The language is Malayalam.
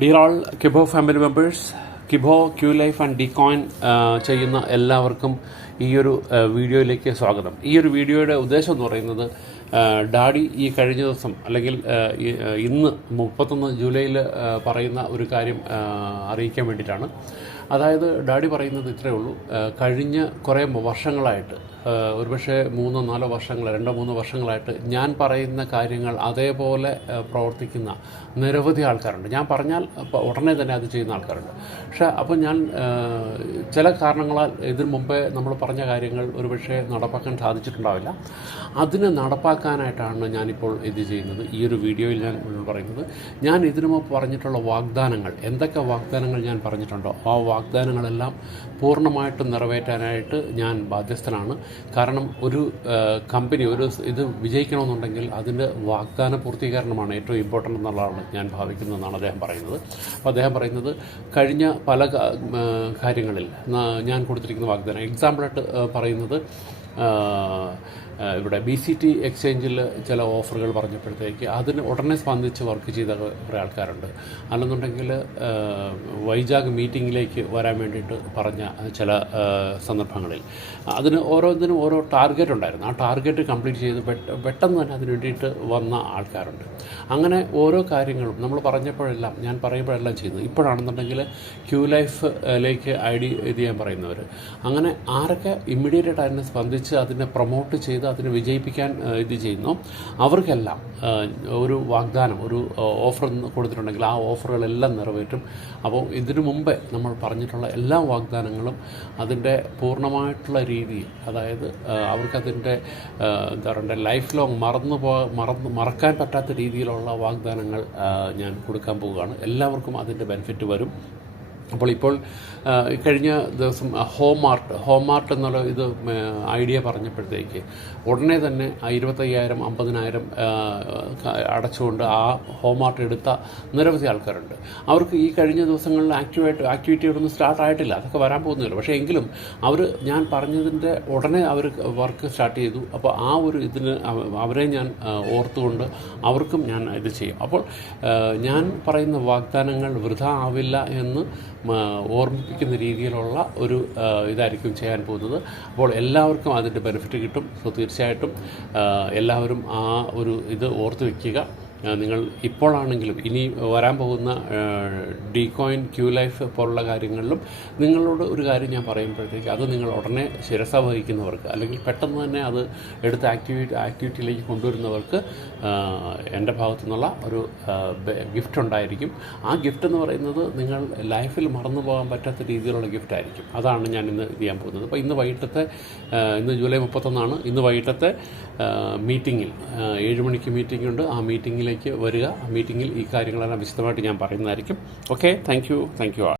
Dear all Kibo family members, Kibo Q life and Decoin ചെയ്യുന്ന എല്ലാവർക്കും ഈ ഒരു വീഡിയോയിലേക്ക് സ്വാഗതം. ഈ ഒരു വീഡിയോയുടെ ഉദ്ദേശം എന്ന് പറയുന്നത് ഡാഡി ഈ കഴിഞ്ഞ ദിവസം അല്ലെങ്കിൽ ഇന്ന് 31 ജൂലൈയിൽ പറയുന്ന ഒരു കാര്യം അറിയിക്കാൻ വേണ്ടിയിട്ടാണ്. അതായത് ഡാഡി പറയുന്നത് ഇത്രയേ ഉള്ളൂ, കഴിഞ്ഞ കുറേ വർഷങ്ങളായിട്ട്, ഒരുപക്ഷെ 2-3 വർഷങ്ങളായിട്ട് ഞാൻ പറയുന്ന കാര്യങ്ങൾ അതേപോലെ പ്രവർത്തിക്കുന്ന നിരവധി ആൾക്കാരുണ്ട്. ഞാൻ പറഞ്ഞാൽ ഉടനെ തന്നെ അത് ചെയ്യുന്ന ആൾക്കാരുണ്ട്. പക്ഷേ അപ്പോൾ ഞാൻ ചില കാരണങ്ങളാൽ ഇതിനു മുമ്പേ നമ്മൾ പറഞ്ഞ കാര്യങ്ങൾ ഒരുപക്ഷെ നടപ്പാക്കാൻ സാധിച്ചിട്ടുണ്ടാവില്ല. അതിന് നടപ്പാക്കാനായിട്ടാണ് ഞാനിപ്പോൾ ഇത് ചെയ്യുന്നത്. ഈ ഒരു വീഡിയോയിൽ ഞാൻ പറയുന്നത്, ഞാൻ ഇതിനു മുമ്പ് പറഞ്ഞിട്ടുള്ള വാഗ്ദാനങ്ങൾ, എന്തൊക്കെ വാഗ്ദാനങ്ങൾ ഞാൻ പറഞ്ഞിട്ടുണ്ടോ ആ വാഗ്ദാനങ്ങളെല്ലാം പൂർണ്ണമായിട്ടും നിറവേറ്റാനായിട്ട് ഞാൻ ബാധ്യസ്ഥനാണ്. കാരണം ഒരു കമ്പനി ഇത് വിജയിക്കണമെന്നുണ്ടെങ്കിൽ അതിൻ്റെ വാഗ്ദാന പൂർത്തീകരണമാണ് ഏറ്റവും ഇമ്പോർട്ടൻ്റ് എന്നുള്ളതാണ് ഞാൻ ഭാവിക്കുന്നതെന്നാണ് അദ്ദേഹം പറയുന്നത്. അപ്പോൾ അദ്ദേഹം പറയുന്നത് കഴിഞ്ഞ പല കാര്യങ്ങളിൽ ഞാൻ കൊടുത്തിരിക്കുന്ന വാഗ്ദാനം, എക്സാമ്പിളായിട്ട് പറയുന്നത്, ഇവിടെ BCT എക്സ്ചേഞ്ചിൽ ചില ഓഫറുകൾ പറഞ്ഞപ്പോഴത്തേക്ക് അതിന് ഉടനെ സ്പന്ദിച്ച് വർക്ക് ചെയ്ത കുറേ ആൾക്കാരുണ്ട്. അല്ലെന്നുണ്ടെങ്കിൽ വൈജാഗ് മീറ്റിങ്ങിലേക്ക് വരാൻ വേണ്ടിയിട്ട് പറഞ്ഞ ചില സന്ദർഭങ്ങളിൽ അതിന് ഓരോന്നിനും ഓരോ ടാർഗറ്റ് ഉണ്ടായിരുന്നു. ആ ടാർഗറ്റ് കംപ്ലീറ്റ് ചെയ്ത് പെട്ടെന്ന് തന്നെ അതിന് വേണ്ടിയിട്ട് വന്ന ആൾക്കാരുണ്ട്. അങ്ങനെ ഓരോ കാര്യങ്ങളും നമ്മൾ പറഞ്ഞപ്പോഴെല്ലാം, ഞാൻ പറയുമ്പോഴെല്ലാം ചെയ്യുന്നത്. ഇപ്പോഴാണെന്നുണ്ടെങ്കിൽ ക്യൂ ലൈഫിലേക്ക് ID ഇത് ചെയ്യാൻ പറയുന്നവർ, അങ്ങനെ ആരൊക്കെ ഇമ്മീഡിയറ്റായിട്ട് അതിനെ സ്പന്ദിച്ച് അതിനെ പ്രൊമോട്ട് ചെയ്ത് അതിനെ വിജയിപ്പിക്കാൻ ഇത് ചെയ്യുന്നു, അവർക്കെല്ലാം ഒരു വാഗ്ദാനം, ഒരു ഓഫർ കൊടുത്തിട്ടുണ്ടെങ്കിൽ ആ ഓഫറുകളെല്ലാം നിറവേറ്റും. അപ്പോൾ ഇതിനു മുമ്പേ നമ്മൾ പറഞ്ഞിട്ടുള്ള എല്ലാ വാഗ്ദാനങ്ങളും അതിൻ്റെ പൂർണ്ണമായിട്ടുള്ള രീതിയിൽ, അതായത് അവർക്കതിൻ്റെ എന്താ പറയുക, ലൈഫ് ലോങ് മറക്കാൻ പറ്റാത്ത രീതിയിലുള്ള വാഗ്ദാനങ്ങൾ ഞാൻ കൊടുക്കാൻ പോവുകയാണ്. എല്ലാവർക്കും അതിൻ്റെ ബെനിഫിറ്റ് വരും. അപ്പോൾ ഇപ്പോൾ കഴിഞ്ഞ ദിവസം ഹോം മാർട്ട് എന്നുള്ള ഇത് ഐഡിയ പറഞ്ഞപ്പോഴത്തേക്ക് ഉടനെ തന്നെ 25,000 50,000 അടച്ചുകൊണ്ട് ആ ഹോം മാർട്ട് എടുത്ത നിരവധി ആൾക്കാരുണ്ട്. അവർക്ക് ഈ കഴിഞ്ഞ ദിവസങ്ങളിൽ ആക്ടിവിറ്റിയോടൊന്നും സ്റ്റാർട്ട് ആയിട്ടില്ല, അതൊക്കെ വരാൻ പോകുന്നില്ല. പക്ഷേ എങ്കിലും അവർ ഞാൻ പറഞ്ഞതിൻ്റെ ഉടനെ അവർ വർക്ക് സ്റ്റാർട്ട് ചെയ്തു. അപ്പോൾ ആ ഒരു ഇതിന് അവരെ ഞാൻ ഓർത്തുകൊണ്ട് അവർക്കും ഞാൻ ഇത് ചെയ്യും. അപ്പോൾ ഞാൻ പറയുന്ന വാഗ്ദാനങ്ങൾ വൃഥ ആവില്ല എന്ന് ഓർമ്മിപ്പിക്കുന്ന രീതിയിലുള്ള ഒരു ഇതായിരിക്കും ചെയ്യാൻ പോകുന്നത്. അപ്പോൾ എല്ലാവർക്കും അതിൻ്റെ ബെനിഫിറ്റ് കിട്ടും. സോ തീർച്ചയായിട്ടും എല്ലാവരും ആ ഒരു ഇത് ഓർത്ത് വയ്ക്കുക. നിങ്ങൾ ഇപ്പോഴാണെങ്കിലും ഇനി വരാൻ പോകുന്ന ഡികോയിൻ ക്യൂ ലൈഫ് പോലുള്ള കാര്യങ്ങളിലും നിങ്ങളോട് ഒരു കാര്യം ഞാൻ പറയുമ്പോഴത്തേക്ക് അത് നിങ്ങൾ ഉടനെ ശിരസ വഹിക്കുന്നവർക്ക്, അല്ലെങ്കിൽ പെട്ടെന്ന് തന്നെ അത് എടുത്ത് ആക്ടിവിറ്റിയിലേക്ക് കൊണ്ടുവരുന്നവർക്ക് എൻ്റെ ഭാഗത്തു നിന്നുള്ള ഒരു ഗിഫ്റ്റ് ഉണ്ടായിരിക്കും. ആ ഗിഫ്റ്റ് എന്ന് പറയുന്നത് നിങ്ങൾ ലൈഫിൽ മറന്നു പോകാൻ പറ്റാത്ത രീതിയിലുള്ള ഗിഫ്റ്റ് ആയിരിക്കും. അതാണ് ഞാൻ ഇന്ന് ചെയ്യാൻ പോകുന്നത്. അപ്പോൾ ഇന്ന് ജൂലൈ 31 ഇന്ന് വൈകിട്ടത്തെ മീറ്റിങ്ങിൽ 7 മണിക്ക് മീറ്റിംഗ് ഉണ്ട്. ആ മീറ്റിങ്ങിലേക്ക് വരിക. ആ മീറ്റിങ്ങിൽ ഈ കാര്യങ്ങളെല്ലാം വിശദമായിട്ട് ഞാൻ പറയുന്നതായിരിക്കും. Okay, thank you.